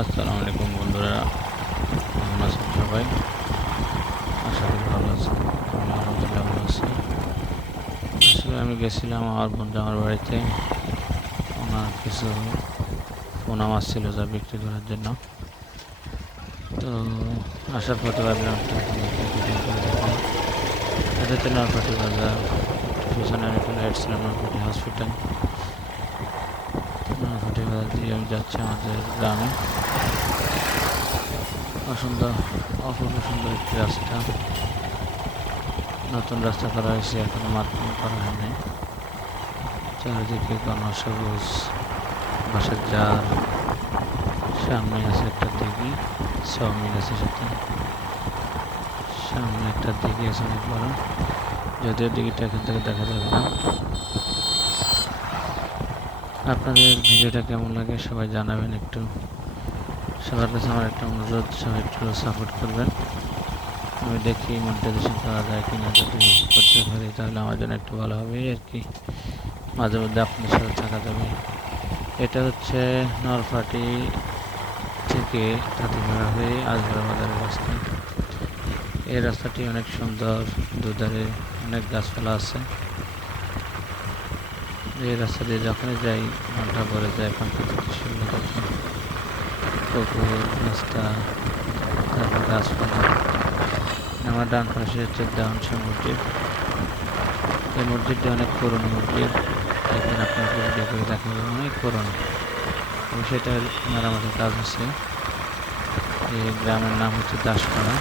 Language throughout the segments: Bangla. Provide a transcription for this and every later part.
আসসালামু আলাইকুম বন্ধুরা। কেমন আছেন সবাই আশা করি ভালো আছেন আমি আলহামদুলিল্লাহ ভালো আছি? আসলে আমি গেছিলাম আমার বন্ধু আমার বাড়িতে। ওনার কিছু পোনা মাছ ছিল যা বিক্রি করার জন্য। তো আসার পথে ভাবলাম একটু আপনাদেরকে ভিডিও করে এটা হচ্ছে নরপাটি বাজার পিছনে আমি চলে আসছিলাম নরপাটি হসপিটাল দিয়ে যাচ্ছি আমাদের গ্রামে। অসুন্দর অপূর্ব সুন্দর একটি রাস্তা। নতুন রাস্তা করা হয়েছে, এখনও মার্কিং করা হয়নি চারিদিকে ঘন সবুজ বাঁশের জাল, সামনে আছে একটা দিঘি চাউমিন আছে সাথে। সামনে একটা দিঘি আছে অনেক বড়, যদিও দিঘিটা এখান থেকে দেখা যাবে না। আপনাদের ভিডিওটা কেমন লাগে সবাই জানাবেন একটু। সবার কাছে আমার একটা অনুরোধ, সবাই একটু সাপোর্ট করবেন। আমি দেখি মনিটাইজেশন করা যায় কিনা, যদি করতে পারি তাহলে আমার জন্য একটু ভালো হবে আর কি। মাঝে মধ্যে আপনাদের সাথে থাকা যাবে। এটা হচ্ছে নরফাটি থেকে তাঁতিপাড়া হয়ে আজহারা বাজারের রাস্তা। এই রাস্তাটি অনেক সুন্দর, দুধারে অনেক গাছপালা আছে। এই রাস্তা দিয়ে যখনই যাই, ঘণ্টা ভরে যায় প্রাকৃতিক দৃশ্যগুলো দেখে পুকুর, রাস্তা, তারপর গাছপালা। আমার ডান পাশে হচ্ছে শাহ মসজিদ। এই মসজিদটি অনেক পুরনো মসজিদ। এখানে আপনার ভিডিও করে দেখা যাবে অনেক পুরনো। এবং সেটার মেরামতের কাজ হচ্ছে এই গ্রামের নাম হচ্ছে দাসপাড়া।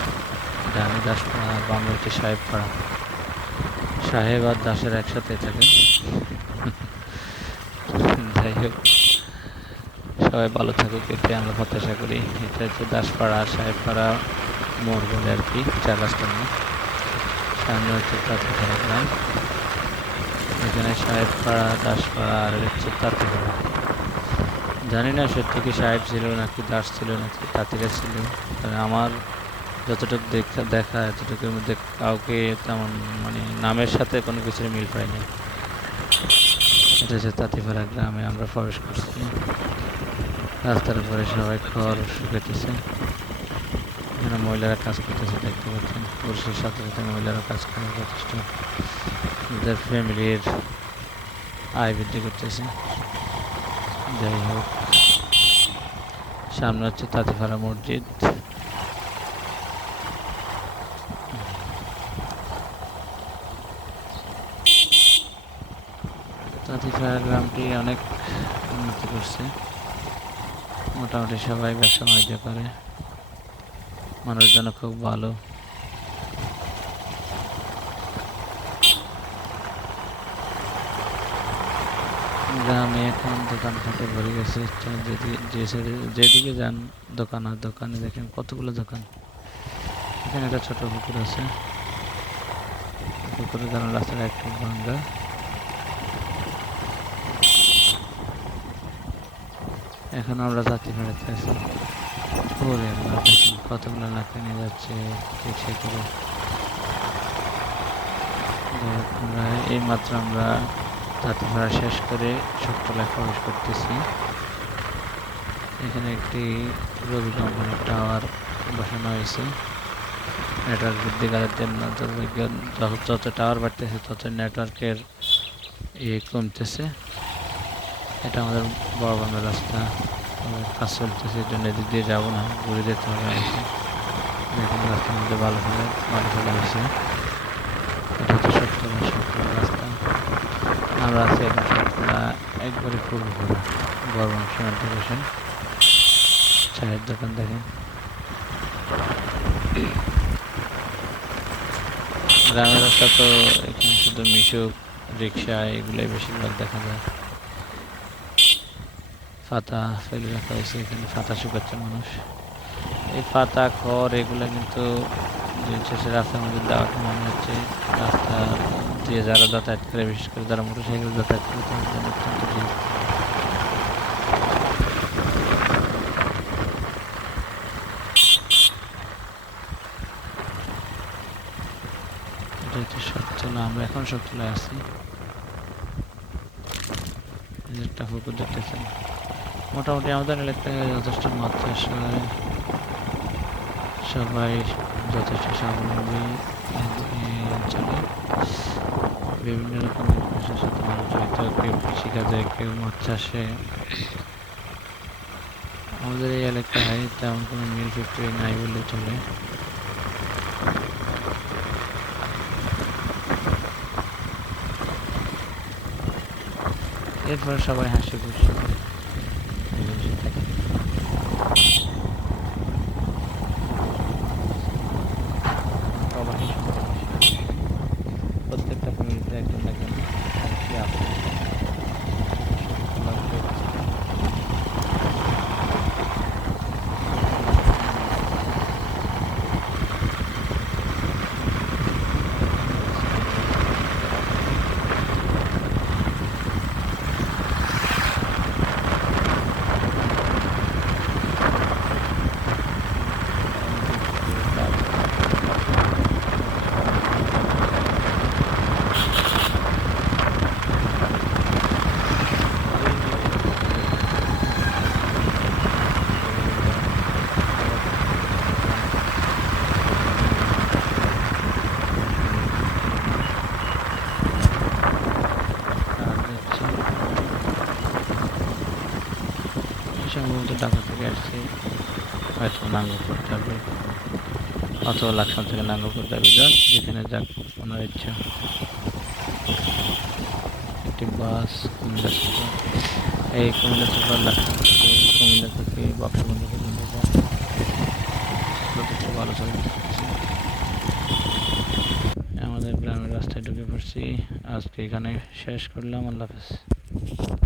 ডানে দাসপাড়া, বামে হচ্ছে সাহেবপাড়া। সাহেব আর দাসের একসাথে থাকে যাই হোক, সবাই ভালো থাকুক, এতে আমরা প্রত্যাশা করি। এটা হচ্ছে দাসপাড়া সাহেবপাড়া মোড় বলে আর কি, চার রাস্তার মোড় সামনে হচ্ছে তাঁতিপাড়া গ্রাম। এখানে সাহেবপাড়া, দাসপাড়া আর হচ্ছে তাঁতিপাড়া জানি না সত্যি কি সাহেব ছিল নাকি দাস ছিল নাকি তাঁতিরা ছিল। আমার যতটুকু দেখা দেখা, এতটুকুর মধ্যে কাউকে তেমন মানে নামের সাথে কোনো কিছুর মিল পাইনি এটা হচ্ছে তাঁতিপাড়া গ্রামে আমরা প্রবেশ করছি। রাস্তার উপরে সবাই খড় শুকাইতেছে এখানে মহিলারা কাজ করতেছে, দেখতে পাচ্ছেন। পুরুষের সাথে সাথে মহিলারা কাজ করে যথেষ্ট। তাদের ফ্যামিলির আয় বৃদ্ধি করতেছে। যাই হোক, সামনে হচ্ছে তাঁতিপাড়া মসজিদ। তাঁতিপাড়া গ্রামটি অনেক উন্নতি করছে। মোটামুটি সবাই ব্যবসা বাণিজ্য করে মানুষজন খুব ভালো। গ্রামে এখন দোকানপাটে ভরে গেছে যেদিকে যান দোকান, আর দোকানে দেখেন কতগুলো দোকান। এখানে একটা ছোট পুকুর আছে। পুকুরের কারণ রাস্তাটা একটু ভাঙ্গা। এখন আমরা যাত্রী ভাড়াতে আছি। ওরে দেখেন কতগুলো লাকড়ি নিয়ে যাচ্ছে রিক্সা করে। আমরা এই মাত্র আমরা যাত্রী ভাড়া শেষ করে সবতলায় প্রবেশ করতেছি। এখানে একটি রবি কোম্পানির টাওয়ার বসানো হয়েছে। নেটওয়ার্ক বৃদ্ধি করার যত যত টাওয়ার বাড়তেছে, তত নেটওয়ার্কের ইয়ে কমতেছে। এটা আমাদের বড় বাংলা রাস্তা। কাজ চলতেছে, এই জন্য এদিক দিয়ে যাব না, ঘুরে যেতে হবে রাস্তার মধ্যে ভালো ফেলে ভালো ফেলা হয়েছে। এটা হচ্ছে সত্তর সত্তর রাস্তা। আমরা আছি এখন একবারে পূর্ব করা বর্মন সীমান্ত স্টেশন চায়ের দোকান দেখেন। গ্রামের রাস্তা তো এখানে শুধু মিশুক, রিক্সা, এগুলোই বেশিরভাগ দেখা যায়। পাতা ফেলে রাখা হয়েছে এখানে, ফাতা শুকাচ্ছে মানুষ। এই ফাতা, খড়, এগুলো কিন্তু শেষে রাস্তার মধ্যে দেওয়াটা মনে হচ্ছে। রাস্তা দিয়ে যারা যাতায়াত করে, বিশেষ করে যারা মোটর সাইকেল যাতায়াত করে, তাদের অত্যন্ত আমরা এখন সবচলায় আছি। একটা পুকুর দেখতেছেন। মোটামুটি আমাদের এলাকায় যথেষ্ট চাষ সবাই যথেষ্ট স্বাবলম্বী অঞ্চলে। বিভিন্ন রকমের পেশার সাথে মানুষ জড়িত, কেউ কৃষিকাজে, কেউ মাছ চাষে। আমাদের এই এলাকায় তেমন কোনো মিল ফ্যাক্টরি নাই বলে চলে। এরপর সবাই হাসি খুশি। Thank you. ঢাকা হয়তো নাঙ্গল করতে হবে অথবা লাকসাম থেকে নাঙ্গল করতে হবে যাক, যেখানে যাক, ওনার ইচ্ছা। একটি বাস কুমিল্লা থেকে। এই কুমিল্লা সুপার লাকসাম থেকে, কুমিল্লা থেকে বক্সবন্ধু পর্যন্ত যথেষ্ট ভালো চলে। আমাদের গ্রামের রাস্তায় ঢুকে পড়ছি। আজকে এখানে শেষ করলাম। আল্লাহ হাফেজ।